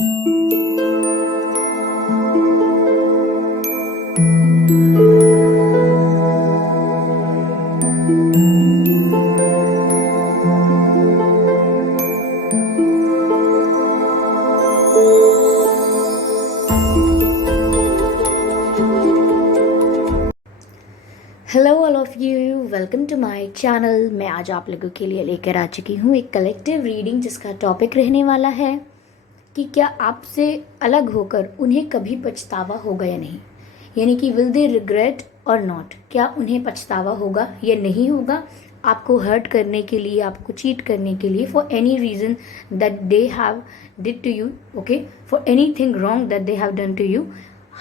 Hello all of you, welcome to my channel. मैं आज आप लोगों के लिए लेकर आ चुकी हूँ एक कलेक्टिव रीडिंग जिसका टॉपिक रहने वाला है कि क्या आपसे अलग होकर उन्हें कभी पछतावा होगा या नहीं। यानी कि विल दे रिग्रेट और नॉट, क्या उन्हें पछतावा होगा या नहीं होगा आपको हर्ट करने के लिए, आपको चीट करने के लिए, for any reason that they have did to you, okay, for any thing wrong that they have done to you.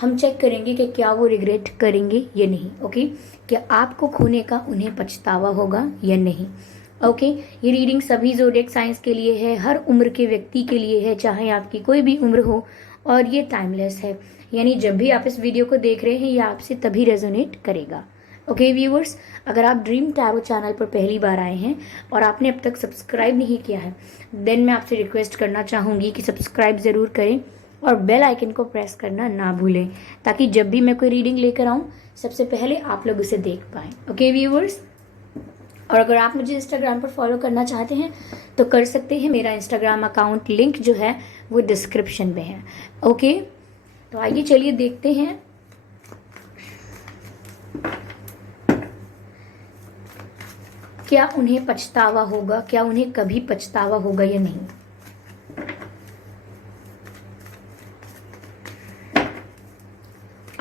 हम चेक करेंगे कि क्या वो रिग्रेट करेंगे या नहीं, ओके। क्या आपको खोने का उन्हें पछतावा होगा या नहीं, ओके। ये रीडिंग सभी ज़ोडिएक साइंस के लिए है, हर उम्र के व्यक्ति के लिए है, चाहे आपकी कोई भी उम्र हो, और ये टाइमलेस है। यानी जब भी आप इस वीडियो को देख रहे हैं ये आपसे तभी रेजोनेट करेगा, ओके व्यूअर्स। अगर आप ड्रीम टैरो चैनल पर पहली बार आए हैं और आपने अब तक सब्सक्राइब नहीं किया है, देन मैं आपसे रिक्वेस्ट करना चाहूँगी कि सब्सक्राइब ज़रूर करें और बेल आइकन को प्रेस करना ना भूलें, ताकि जब भी मैं कोई रीडिंग लेकर आऊँ सबसे पहले आप लोग उसे देख पाएँ, ओके व्यूअर्स। और अगर आप मुझे इंस्टाग्राम पर फॉलो करना चाहते हैं तो कर सकते हैं। मेरा इंस्टाग्राम अकाउंट लिंक जो है वो डिस्क्रिप्शन में है, ओके। तो आइए चलिए देखते हैं क्या उन्हें पछतावा होगा, क्या उन्हें कभी पछतावा होगा या नहीं।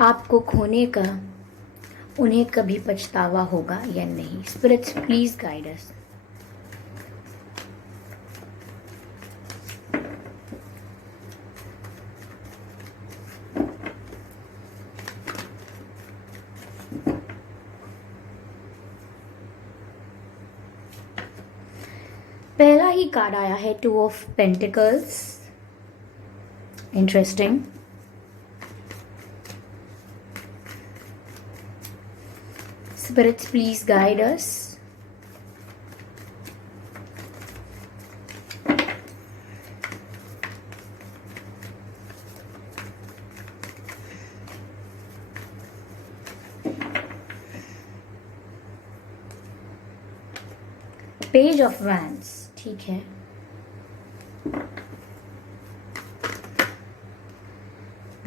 आपको खोने का उन्हें कभी पछतावा होगा या नहीं। Spirits please guide us. पहला ही कार्ड आया है two of pentacles, interesting. Spirits, please guide us. Page of Wands, ठीक है।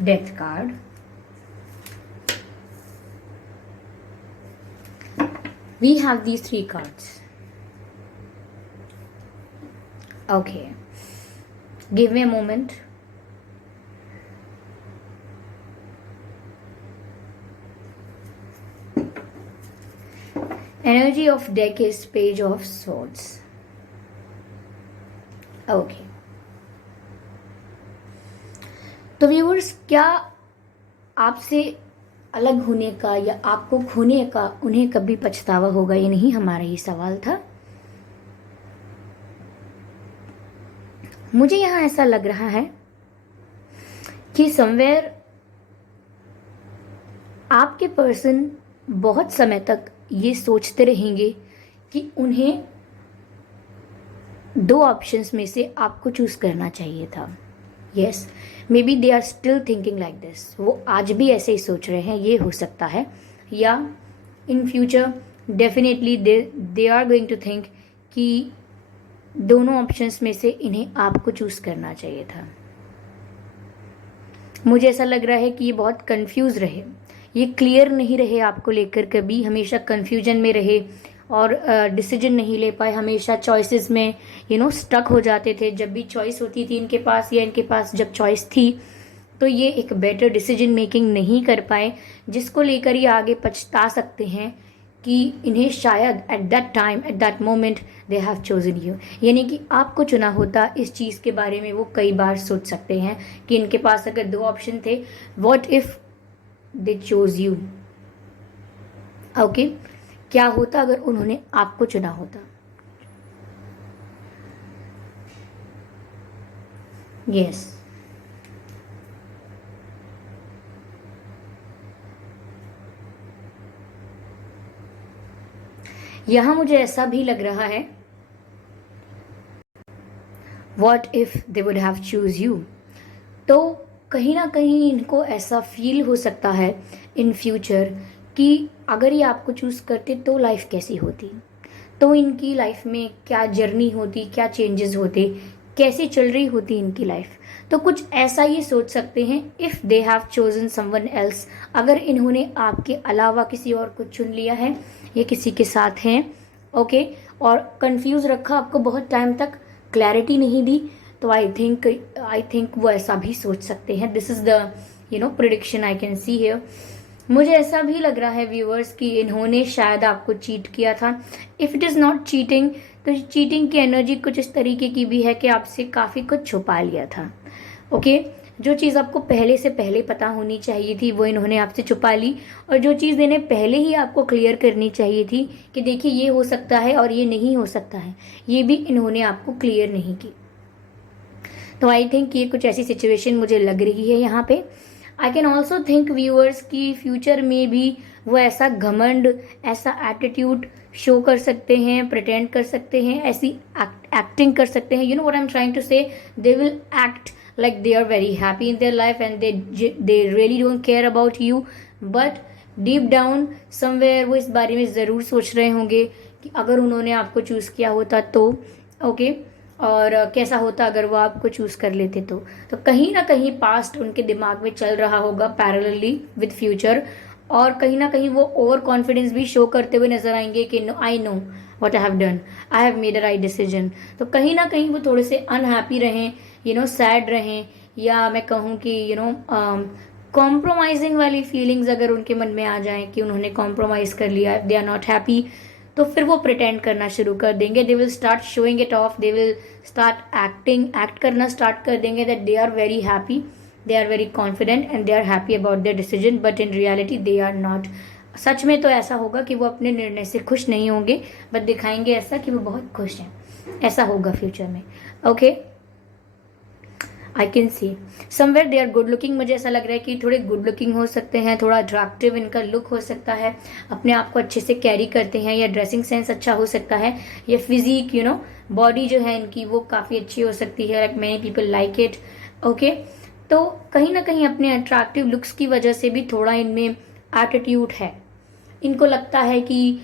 Death card, we have these three cards, okay. Give me a moment. Energy of deck is Page of Swords, okay. तो viewers, क्या आपसे अलग होने का या आपको खोने का उन्हें कभी पछतावा होगा या नहीं, हमारा ये सवाल था। मुझे यहाँ ऐसा लग रहा है कि समवेयर आपके पर्सन बहुत समय तक ये सोचते रहेंगे कि उन्हें दो ऑप्शंस में से आपको चूज करना चाहिए था। Yes, maybe they are still thinking like this. वो आज भी ऐसे ही सोच रहे हैं, ये हो सकता है। या in future definitely they are going to think कि दोनों ऑप्शंस में से इन्हें आपको चूज करना चाहिए था। मुझे ऐसा लग रहा है कि ये बहुत कंफ्यूज रहे, ये क्लियर नहीं रहे आपको लेकर, कभी हमेशा कंफ्यूजन में रहे और डिसीजन नहीं ले पाए, हमेशा चॉइसेस में स्टक हो जाते थे। जब भी चॉइस होती थी इनके पास या इनके पास जब चॉइस थी तो ये एक बेटर डिसीजन मेकिंग नहीं कर पाए, जिसको लेकर ये आगे पछता सकते हैं कि इन्हें शायद eight that time, at that moment they have chosen you. यानी कि आपको चुना होता, इस चीज़ के बारे में वो कई बार सोच सकते हैं कि इनके पास अगर दो ऑप्शन थे, what if they chose you, okay. क्या होता अगर उन्होंने आपको चुना होता। यस, यहां मुझे ऐसा भी लग रहा है, what if they would have choose you. तो कहीं ना कहीं इनको ऐसा फील हो सकता है इन फ्यूचर कि अगर ये आपको चूज़ करते तो लाइफ कैसी होती, तो इनकी लाइफ में क्या जर्नी होती, क्या चेंजेस होते, कैसी चल रही होती इनकी लाइफ। तो कुछ ऐसा ये सोच सकते हैं if they have chosen someone else, अगर इन्होंने आपके अलावा किसी और को चुन लिया है या किसी के साथ हैं, ओके, और कंफ्यूज रखा आपको बहुत टाइम तक, क्लैरिटी नहीं दी, तो आई थिंक वो ऐसा भी सोच सकते हैं। This is the prediction I can see here. मुझे ऐसा भी लग रहा है व्यूअर्स कि इन्होंने शायद आपको चीट किया था। If it is not cheating, तो चीटिंग की एनर्जी कुछ इस तरीके की भी है कि आपसे काफ़ी कुछ छुपा लिया था, ओके। जो चीज़ आपको पहले से पहले पता होनी चाहिए थी वो इन्होंने आपसे छुपा ली, और जो चीज़ इन्हें पहले ही आपको क्लियर करनी चाहिए थी कि देखिए ये हो सकता है और ये नहीं हो सकता है, ये भी इन्होंने आपको क्लियर नहीं की। तो आई थिंक ये कुछ ऐसी सिचुएशन मुझे लग रही है यहाँ पे। I can also think viewers की फ्यूचर में भी वो ऐसा घमंड, ऐसा एटीट्यूड शो कर सकते हैं, प्रिटेंड कर सकते हैं, ऐसी एक्टिंग कर सकते हैं। You know what I am trying to say, they will act like they are very happy in their life and they really don't care about you, but deep down somewhere वो इस बारे में ज़रूर सोच रहे होंगे कि अगर उन्होंने आपको चूज़ किया होता तो, ओके, और कैसा होता अगर वो आपको चूज़ कर लेते तो कहीं ना कहीं पास्ट उनके दिमाग में चल रहा होगा पैरेलली विद फ्यूचर, और कहीं ना कहीं वो ओवर कॉन्फिडेंस भी शो करते हुए नजर आएंगे कि I know what I have done, I have made a right decision. तो कहीं ना कहीं वो थोड़े से अनहैप्पी रहें, सैड रहें, या मैं कहूँ कि कॉम्प्रोमाइजिंग वाली फीलिंग्स अगर उनके मन में आ जाएं कि उन्होंने कॉम्प्रोमाइज़ कर लिया, दे आर नॉट हैप्पी, तो फिर वो प्रिटेंड करना शुरू कर देंगे। They will start showing it off, they will start act करना स्टार्ट कर देंगे that they are very happy, they are very confident and they are happy about their decision, but in reality they are not. सच में तो ऐसा होगा कि वो अपने निर्णय से खुश नहीं होंगे, बट दिखाएंगे ऐसा कि वो बहुत खुश हैं। ऐसा होगा फ्यूचर में, okay. I can see somewhere they are good looking. मुझे ऐसा लग रहा है कि थोड़े गुड लुकिंग हो सकते हैं, थोड़ा अट्रैक्टिव इनका लुक हो सकता है, अपने आप को अच्छे से कैरी करते हैं, या ड्रेसिंग सेंस अच्छा हो सकता है, या फिजिक बॉडी जो है इनकी वो काफ़ी अच्छी हो सकती है, like many people like it, okay. तो कहीं ना कहीं अपने अट्रैक्टिव लुक्स की वजह से भी थोड़ा इनमें एटीट्यूड है। इनको लगता है कि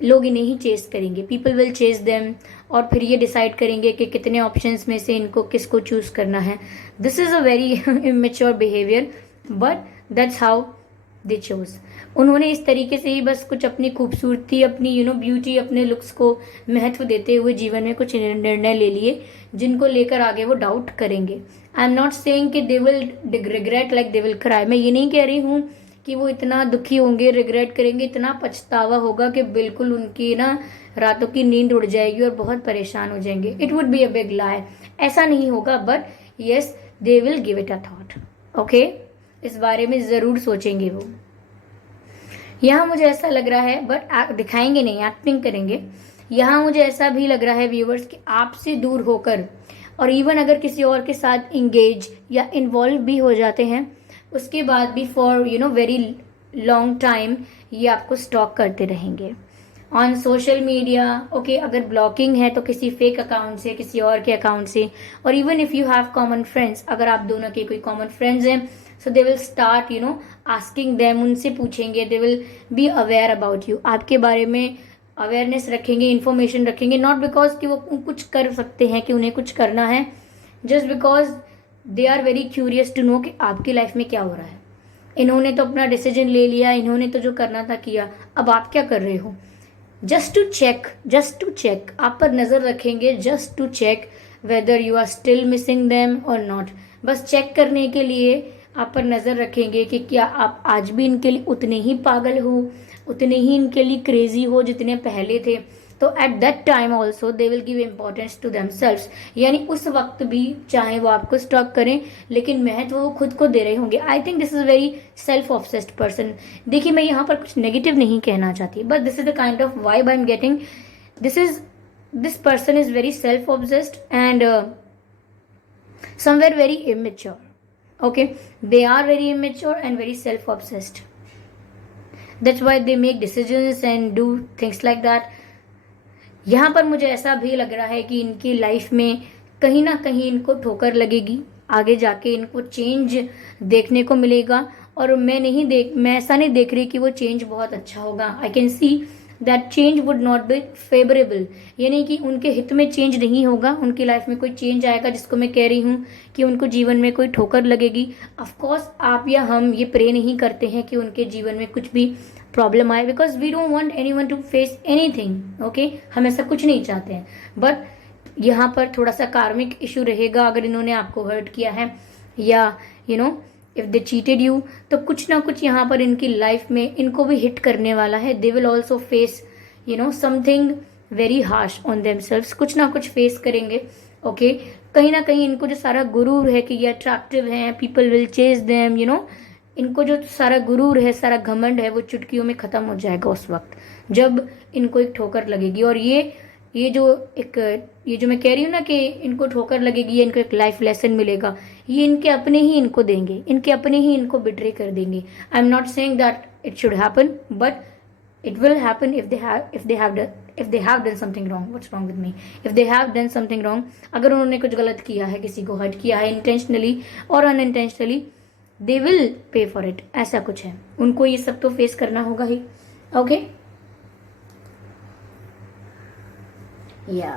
लोग इन्हें ही चेस करेंगे, पीपल विल चेस देम, और फिर ये डिसाइड करेंगे कि कितने ऑप्शंस में से इनको किसको चूज करना है। This is a very immature behaviour, but that's how they chose. उन्होंने इस तरीके से ही बस कुछ अपनी खूबसूरती, अपनी ब्यूटी, अपने लुक्स को महत्व देते हुए जीवन में कुछ निर्णय ले लिए जिनको लेकर आगे वो डाउट करेंगे। आई एम नॉट सेइंग कि they will regret like they will cry. मैं ये नहीं कह रही हूँ कि वो इतना दुखी होंगे, रिग्रेट करेंगे, इतना पछतावा होगा कि बिल्कुल उनकी रातों की नींद उड़ जाएगी और बहुत परेशान हो जाएंगे। It would be a big lie, ऐसा नहीं होगा, but yes they will give it a thought, okay. इस बारे में ज़रूर सोचेंगे वो। यहाँ मुझे ऐसा लग रहा है, बट दिखाएंगे नहीं, एक्टिंग करेंगे। यहाँ मुझे ऐसा भी लग रहा है व्यूवर्स कि आपसे दूर होकर, और इवन अगर किसी और के साथ इंगेज या इन्वॉल्व भी हो जाते हैं, उसके बाद भी फॉर वेरी लॉन्ग टाइम ये आपको स्टॉक करते रहेंगे ऑन सोशल मीडिया, ओके। अगर ब्लॉकिंग है तो किसी फेक अकाउंट से, किसी और के अकाउंट से, और even if you have common friends, अगर आप दोनों के कोई कॉमन फ्रेंड्स हैं, so they will start asking them, उनसे पूछेंगे, they will be aware about you, आपके बारे में अवेयरनेस रखेंगे, इन्फॉर्मेशन रखेंगे, नॉट बिकॉज कि वो कुछ कर सकते हैं, कि उन्हें कुछ करना है, just because they are very curious to know कि आपकी लाइफ में क्या हो रहा है। इन्होंने तो अपना डिसीजन ले लिया, इन्होंने तो जो करना था किया, अब आप क्या कर रहे हो। जस्ट टू चेक आप पर नज़र रखेंगे, just to check whether you are still missing them और नॉट। बस चेक करने के लिए आप पर नज़र रखेंगे कि क्या आप आज भी इनके लिए उतने ही पागल हो, उतने ही इनके लिए क्रेजी हो जितने पहले थे। तो at that time also they will give importance to themselves, यानी उस वक्त भी चाहे वो आपको स्टॉक करें, लेकिन महत्व वो खुद को दे रहे होंगे। I think this is very self obsessed person. देखिए, मैं यहाँ पर कुछ नेगेटिव नहीं कहना चाहती, but this is the kind of vibe I am getting. This person is very self obsessed and somewhere very immature, okay, they are very immature and very self obsessed. That's why they make decisions and do things like that. यहाँ पर मुझे ऐसा भी लग रहा है कि इनकी लाइफ में कहीं ना कहीं इनको ठोकर लगेगी, आगे जाके इनको चेंज देखने को मिलेगा। और मैं ऐसा नहीं देख रही कि वो चेंज बहुत अच्छा होगा। आई can see that change would not be favourable, यानी कि उनके हित में चेंज नहीं होगा। उनकी लाइफ में कोई चेंज आएगा जिसको मैं कह रही हूँ कि उनको जीवन में कोई ठोकर लगेगी। ऑफ कोर्स आप या हम ये प्रे नहीं करते हैं कि उनके जीवन में कुछ भी प्रॉब्लम आए, because we don't want anyone to face anything. Okay, हम ऐसा कुछ नहीं चाहते हैं। बट यहाँ पर थोड़ा सा कार्मिक इशू रहेगा अगर इन्होंने आपको हर्ट किया है, या इफ दे चीटेड यू, तो कुछ ना कुछ यहाँ पर इनकी लाइफ में इनको भी हिट करने वाला है। They will also face something very harsh on themselves, कुछ ना कुछ फेस करेंगे। ओके, कहीं ना कहीं इनको जो सारा गुरूर है कि ये अट्रैक्टिव हैं, पीपल विल चेज देम, इनको जो सारा गुरूर है, सारा घमंड है, वो चुटकियों में खत्म हो जाएगा उस वक्त जब इनको एक ठोकर लगेगी। और ये जो मैं कह रही हूँ ना कि इनको ठोकर लगेगी, ये इनको एक लाइफ लेसन मिलेगा, ये इनके अपने ही इनको देंगे, इनके अपने ही इनको बिट्रे कर देंगे। I am not saying that it should happen, but it will happen if they have done something wrong. What's wrong with me? If they have done something wrong, अगर उन्होंने कुछ गलत किया है, किसी को हर्ट किया है इंटेंशनली और unintentionally, they will pay for it. ऐसा कुछ है, उनको ये सब तो फेस करना होगा ही। ओके या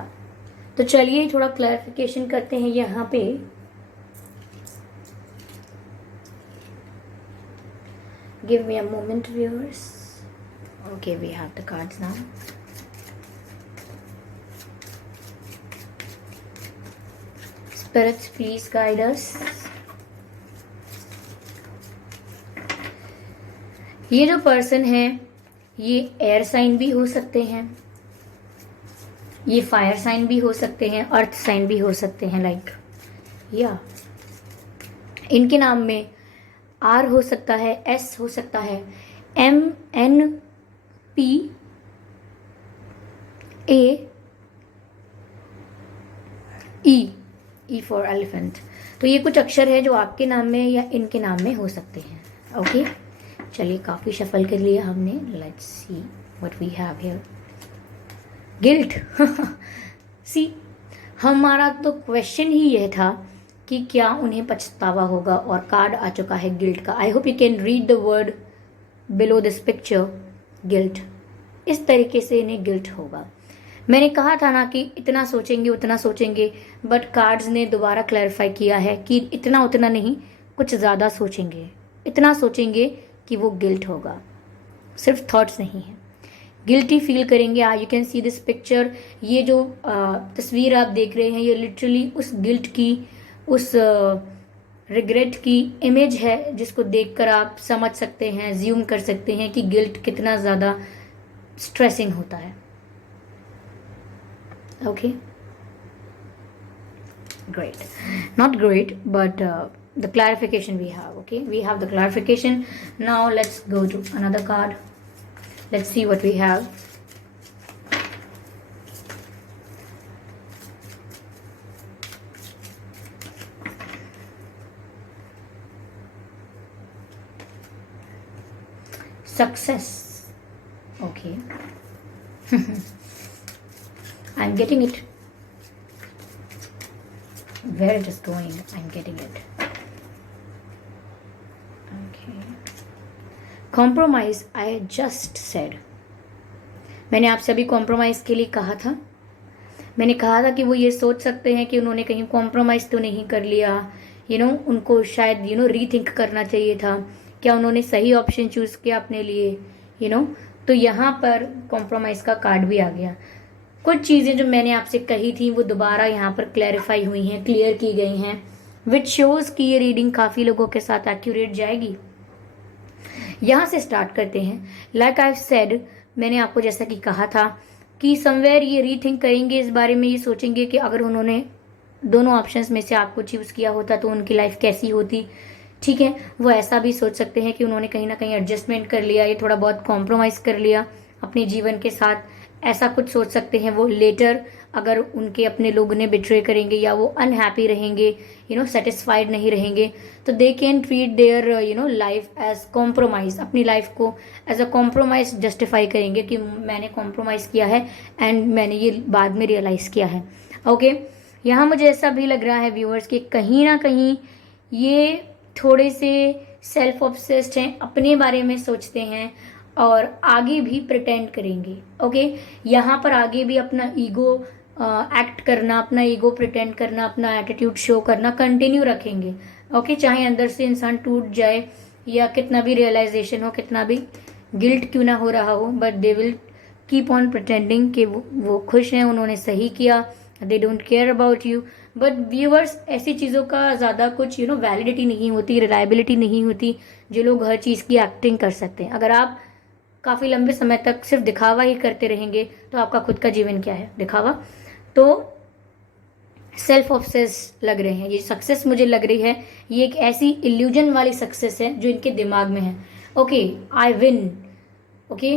तो चलिए थोड़ा क्लैरिफिकेशन करते हैं यहाँ पे। Give me a moment, viewers. Okay, we have the cards now. Spirits, please guide us. ये जो पर्सन है, ये एयर साइन भी हो सकते हैं, ये फायर साइन भी हो सकते हैं, अर्थ साइन भी हो सकते हैं। या इनके नाम में आर हो सकता है, एस हो सकता है, MNP E फॉर एलिफेंट। तो ये कुछ अक्षर है जो आपके नाम में या इनके नाम में हो सकते हैं। ओके, चलिए काफी शफल कर लिया हमने। Let's see what we have here. Guilt. See, हमारा तो क्वेश्चन ही यह था कि क्या उन्हें पछतावा होगा, और कार्ड आ चुका है गिल्ट का। I hope you can read the word below this picture, guilt. इस तरीके से इन्हें गिल्ट होगा। मैंने कहा था ना कि इतना सोचेंगे उतना सोचेंगे, बट कार्ड्स ने दोबारा क्लैरिफाई किया है कि इतना उतना नहीं, कुछ ज़्यादा सोचेंगे। इतना सोचेंगे कि वो गिल्ट होगा, सिर्फ थॉट्स नहीं है, गिल्टी फील करेंगे। You can see this picture. ये जो तस्वीर आप देख रहे हैं, ये लिटरली उस गिल्ट की, उस रिग्रेट की इमेज है, जिसको देखकर आप समझ सकते हैं, ज्यूम कर सकते हैं कि गिल्ट कितना ज़्यादा स्ट्रेसिंग होता है। Okay, great, not great, but the clarification we have. Okay, we have the clarification. Now let's go to another card. Let's see what we have. Success. Okay. I'm getting it. Where it is going, I'm getting it. Compromise, I just said. मैंने आपसे अभी compromise के लिए कहा था। मैंने कहा था कि वो ये सोच सकते हैं कि उन्होंने कहीं कॉम्प्रोमाइज तो नहीं कर लिया, उनको शायद रीथिंक करना चाहिए था, क्या उन्होंने सही ऑप्शन चूज किया अपने लिए, तो यहाँ पर कॉम्प्रोमाइज का कार्ड भी आ गया। कुछ चीज़ें जो मैंने आपसे कही थी वो दोबारा यहाँ पर क्लैरिफाई हुई हैं, क्लियर की गई हैं, विच शोज कि ये रीडिंग काफ़ी लोगों के साथ एक्यूरेट जाएगी। यहाँ से स्टार्ट करते हैं। लाइक आई सेड, मैंने आपको जैसा कि कहा था कि समवेयर ये रीथिंक करेंगे इस बारे में, ये सोचेंगे कि अगर उन्होंने दोनों ऑप्शंस में से आपको चूज किया होता तो उनकी लाइफ कैसी होती। ठीक है, वो ऐसा भी सोच सकते हैं कि उन्होंने कहीं ना कहीं एडजस्टमेंट कर लिया, ये थोड़ा बहुत कॉम्प्रोमाइज़ कर लिया अपने जीवन के साथ, ऐसा कुछ सोच सकते हैं वो लेटर, अगर उनके अपने लोग उन्हें बिट्रे करेंगे या वो अनहैप्पी रहेंगे, सेटिस्फाइड नहीं रहेंगे, तो they can treat their life as compromise, अपनी लाइफ को एज अ कॉम्प्रोमाइज़ जस्टिफाई करेंगे कि मैंने कॉम्प्रोमाइज़ किया है एंड मैंने ये बाद में रियलाइज़ किया है। ओके, यहाँ मुझे ऐसा भी लग रहा है व्यूअर्स कि कहीं ना कहीं ये थोड़े से सेल्फ ऑब्सेस्ड हैं, अपने बारे में सोचते हैं और आगे भी प्रिटेंड करेंगे। ओके, यहाँ पर आगे भी अपना ईगो एक्ट करना, अपना ईगो प्रिटेंड करना, अपना एटीट्यूड शो करना कंटिन्यू रखेंगे। ओके, चाहे अंदर से इंसान टूट जाए या कितना भी रियलाइजेशन हो, कितना भी गिल्ट क्यों ना हो रहा हो, but they will keep on pretending कि वो खुश हैं, उन्होंने सही किया, they don't care about you. But viewers, ऐसी चीज़ों का ज़्यादा कुछ वैलिडिटी नहीं होती, रिलायबिलिटी नहीं होती, जो लोग हर चीज़ की एक्टिंग कर सकते हैं। अगर आप काफ़ी लंबे समय तक सिर्फ दिखावा ही करते रहेंगे तो आपका खुद का जीवन क्या है, दिखावा। तो सेल्फ ऑब्सेस लग रहे हैं, ये सक्सेस मुझे लग रही है ये एक ऐसी इल्यूजन वाली सक्सेस है जो इनके दिमाग में है। ओके, आई विन, ओके,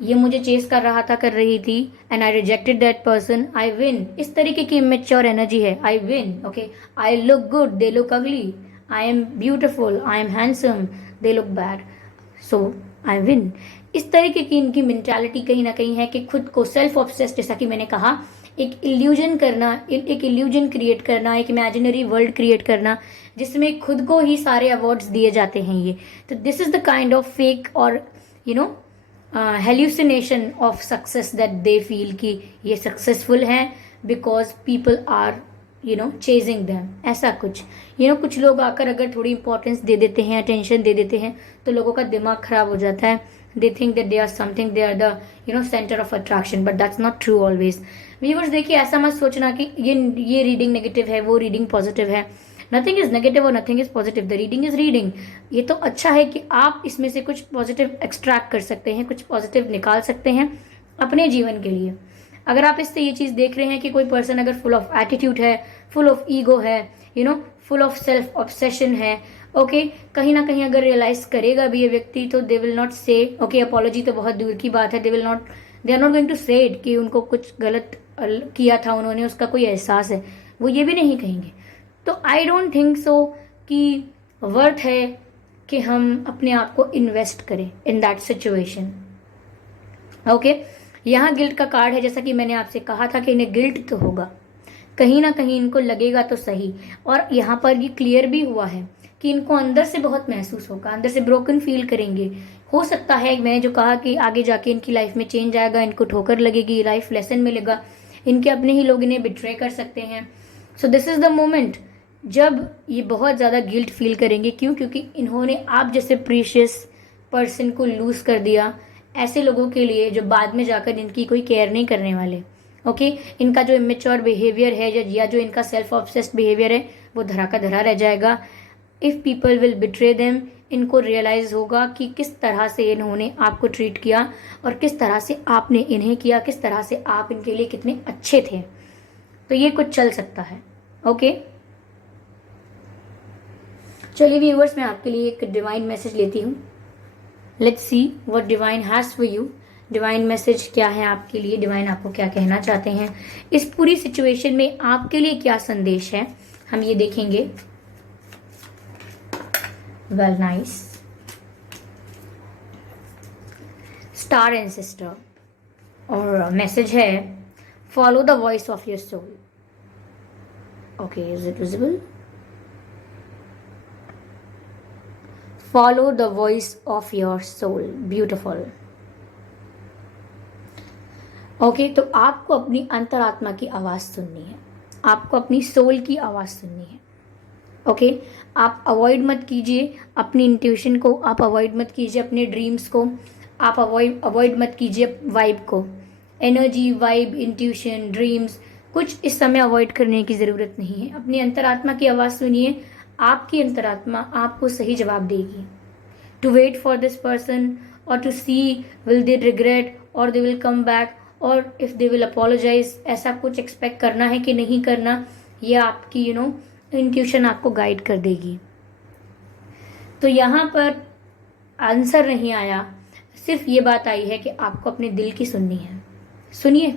ये मुझे चेस कर रहा था, कर रही थी, and I rejected that person, I win. इस तरीके की इमेच्योर एनर्जी है, I win. Okay, I look good, they look ugly, I am beautiful, I am handsome, they look bad, so I win. इस तरीके की इनकी मेंटालिटी कहीं ना कहीं है कि खुद को सेल्फ ऑब्सेस्ड, जैसा कि मैंने कहा, एक इल्यूजन करना, एक इल्यूजन क्रिएट करना, एक इमेजिनरी वर्ल्ड क्रिएट करना जिसमें खुद को ही सारे अवार्ड्स दिए जाते हैं। ये तो this is the kind of fake और hallucination of success that they feel कि ये सक्सेसफुल हैं because people are chasing them. ऐसा कुछ कुछ लोग आकर अगर थोड़ी इंपॉर्टेंस दे देते हैं, अटेंशन दे देते हैं, तो लोगों का दिमाग खराब हो जाता है। They think that they are something, they are the centre of attraction, but that's not true always. Viewers, देखिए, ऐसा मत सोचना कि ये रीडिंग नेगेटिव है, वो रीडिंग पॉजिटिव है। नथिंग इज नेगेटिव और nothing is positive, the reading is reading. ये तो अच्छा है कि आप इसमें से कुछ पॉजिटिव एक्सट्रैक्ट कर सकते हैं, कुछ पॉजिटिव निकाल सकते हैं अपने जीवन के लिए। अगर आप इससे ये चीज़ देख रहे हैं कि कोई पर्सन अगर फुल ऑफ एटीट्यूड है, फुल ऑफ ईगो है, फुल ऑफ सेल्फ ऑब्सेशन है, ओके, कहीं ना कहीं अगर रियलाइज करेगा भी ये व्यक्ति, तो they will not say, okay, apology तो बहुत दूर की बात है, they are not going to say it कि उनको कुछ गलत किया था उन्होंने, उसका कोई एहसास है, वो ये भी नहीं कहेंगे। तो आई डोंट थिंक सो कि वर्थ है कि हम अपने आप को इन्वेस्ट करें इन दैट सिचुएशन। ओके, यहाँ गिल्ट का कार्ड है, जैसा कि मैंने आपसे कहा था कि इन्हें गिल्ट तो होगा, कहीं ना कहीं इनको लगेगा तो सही। और यहाँ पर ये क्लियर भी हुआ है कि इनको अंदर से बहुत महसूस होगा, अंदर से ब्रोकन फील करेंगे। हो सकता है, मैंने जो कहा कि आगे जाके इनकी लाइफ में चेंज आएगा, इनको ठोकर लगेगी, लाइफ लेसन मिलेगा, इनके अपने ही लोग इन्हें बिट्रे कर सकते हैं। So this is the moment जब ये बहुत ज़्यादा गिल्ट फील करेंगे। क्यों? क्योंकि इन्होंने आप जैसे प्रीशियस पर्सन को लूज कर दिया, ऐसे लोगों के लिए जो बाद में जाकर इनकी कोई केयर नहीं करने वाले। ओके, इनका जो इमेच्योर बिहेवियर है या जो इनका सेल्फ ऑब्सेस्ड बिहेवियर है, वो धरा का धरा रह जाएगा। If people will betray them, इनको रियलाइज़ होगा कि किस तरह से इन्होंने आपको ट्रीट किया और किस तरह से आपने इन्हें किया, किस तरह से आप इनके लिए कितने अच्छे थे। तो ये कुछ चल सकता है। ओके, चलिए व्यूअर्स, मैं आपके लिए एक डिवाइन मैसेज लेती हूँ। Let's see what divine has for you. Divine message क्या है आपके लिए, डिवाइन आपको क्या कहना चाहते हैं, इस पूरी सिचुएशन में आपके लिए क्या संदेश है, हम ये देखेंगे। Well, nice. Star and sister, और मैसेज है follow the voice of your soul. Okay, is it visible? Follow the voice of your soul, beautiful. Okay, तो आपको अपनी अंतरात्मा की आवाज़ सुननी है, आपको अपनी सोल की आवाज़ सुननी है। ओके, आप अवॉइड मत कीजिए अपनी इंट्यूशन को, आप अवॉइड मत कीजिए अपने ड्रीम्स को, आप अवॉइड मत कीजिए वाइब को। एनर्जी, वाइब, इंट्यूशन, ड्रीम्स, कुछ इस समय अवॉइड करने की ज़रूरत नहीं है। अपनी अंतरात्मा की आवाज़ सुनिए, आपकी अंतरात्मा आपको सही जवाब देगी। To wait for this person और to see will they regret और दे विल कम बैक और इफ़ दे विल अपोलोजाइज, ऐसा कुछ एक्सपेक्ट करना है कि नहीं करना, ये आपकी इंट्यूशन आपको गाइड कर देगी। तो यहाँ पर आंसर नहीं आया, सिर्फ ये बात आई है कि आपको अपने दिल की सुननी है। सुनिए,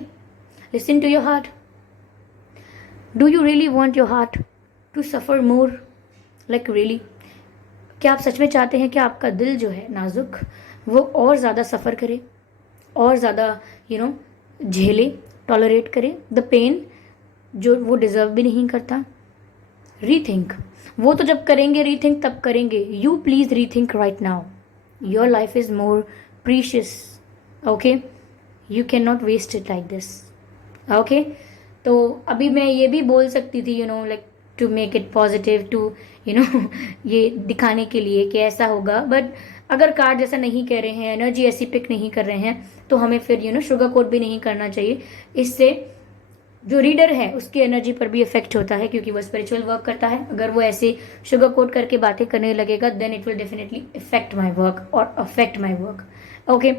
listen to your heart. Do you really want your heart to suffer more, like really? क्या आप सच में चाहते हैं कि आपका दिल जो है नाजुक, वो और ज़्यादा सफ़र करे, और ज़्यादा झेले, टॉलरेट करे द पेन, जो वो डिज़र्व भी नहीं करता? रीथिंक, वो तो जब करेंगे रीथिंक तब करेंगे. You please rethink right now. Your life is more precious. Okay, you can not waste it like this. Okay, तो अभी मैं ये भी बोल सकती थी, like to make it positive, to ये दिखाने के लिए कि ऐसा होगा, बट अगर कार्ड जैसा नहीं कह रहे हैं, एनर्जी ऐसी पिक नहीं कर रहे हैं, तो हमें फिर शुगर कोट भी नहीं करना चाहिए. इससे जो रीडर है उसकी एनर्जी पर भी इफेक्ट होता है, क्योंकि वो स्पिरिचुअल वर्क करता है. अगर वो ऐसे शुगर कोट करके बातें करने लगेगा, then it will definitely effect my work और अफेक्ट माई वर्क. ओके,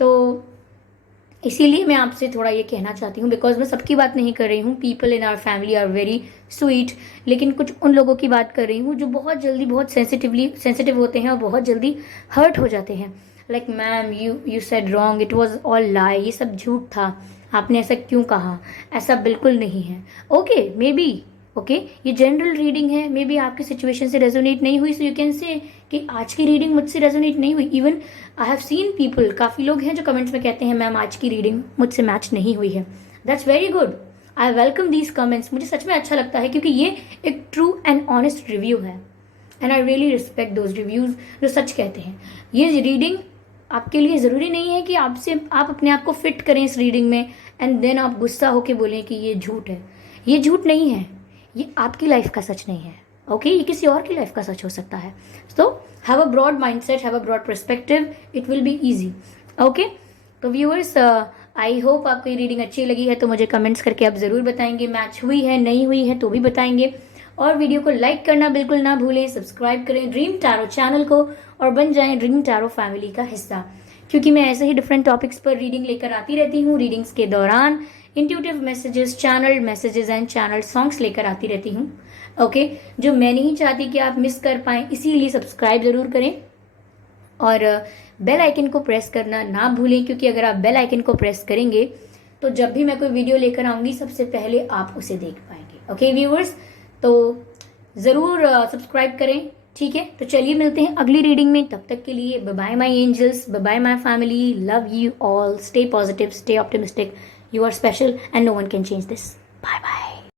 तो इसीलिए मैं आपसे थोड़ा ये कहना चाहती हूँ, बिकॉज मैं सबकी बात नहीं कर रही हूँ. People in our family are very sweet, लेकिन कुछ उन लोगों की बात कर रही हूँ जो बहुत जल्दी बहुत सेंसिटिव होते हैं और बहुत जल्दी हर्ट हो जाते हैं. Like ma'am, you said wrong, it was all lie, ये सब झूठ था, आपने ऐसा क्यों कहा? ऐसा बिल्कुल नहीं है. ओके, मे बी ओके, ये जनरल रीडिंग है, मे बी आपकी सिचुएशन से रेजोनेट नहीं हुई, सो यू कैन से कि आज की रीडिंग मुझसे रेजोनेट नहीं हुई. Even I have seen people, काफ़ी लोग हैं जो कमेंट्स में कहते हैं मैम आज की रीडिंग मुझसे मैच नहीं हुई है. That's very good. I welcome these comments. मुझे सच में अच्छा लगता है, क्योंकि ये एक ट्रू एंड ऑनेस्ट रिव्यू है, and I really respect those reviews जो सच कहते हैं. ये रीडिंग आपके लिए ज़रूरी नहीं है कि आप अपने आप को फिट करें इस रीडिंग में एंड देन आप गुस्सा होके बोलें कि ये झूठ है. ये झूठ नहीं है, ये आपकी लाइफ का सच नहीं है. ओके, ये किसी और की लाइफ का सच हो सकता है. So have a broad mindset, have a broad perspective, it will be easy. Okay, तो व्यूअर्स, आई होप आपको ये रीडिंग अच्छी लगी है, तो मुझे कमेंट्स करके आप ज़रूर बताएंगे. मैच हुई है, नहीं हुई है, तो भी बताएंगे. और वीडियो को लाइक करना बिल्कुल ना भूलें. सब्सक्राइब करें ड्रीम टैरो चैनल को और बन जाएं ड्रीम टैरो फैमिली का हिस्सा, क्योंकि मैं ऐसे ही डिफरेंट टॉपिक्स पर रीडिंग लेकर आती रहती हूँ. रीडिंग्स के दौरान intuitive messages, channel messages and channel songs लेकर आती रहती हूँ. ओके, जो मैं नहीं चाहती कि आप मिस कर पाएँ, इसीलिए सब्सक्राइब ज़रूर करें और बेल आइकन को प्रेस करना ना भूलें, क्योंकि अगर आप बेल आइकन को प्रेस करेंगे तो जब भी मैं कोई वीडियो लेकर आऊँगी सबसे पहले आप उसे देख पाएंगे. ओके व्यूअर्स, तो ज़रूर सब्सक्राइब करें. ठीक है, तो चलिए मिलते हैं अगली रीडिंग में. तब तक के लिए bye bye my angels, bye bye my family. Love you all. Stay positive, stay optimistic. You are special and no one can change this. Bye bye.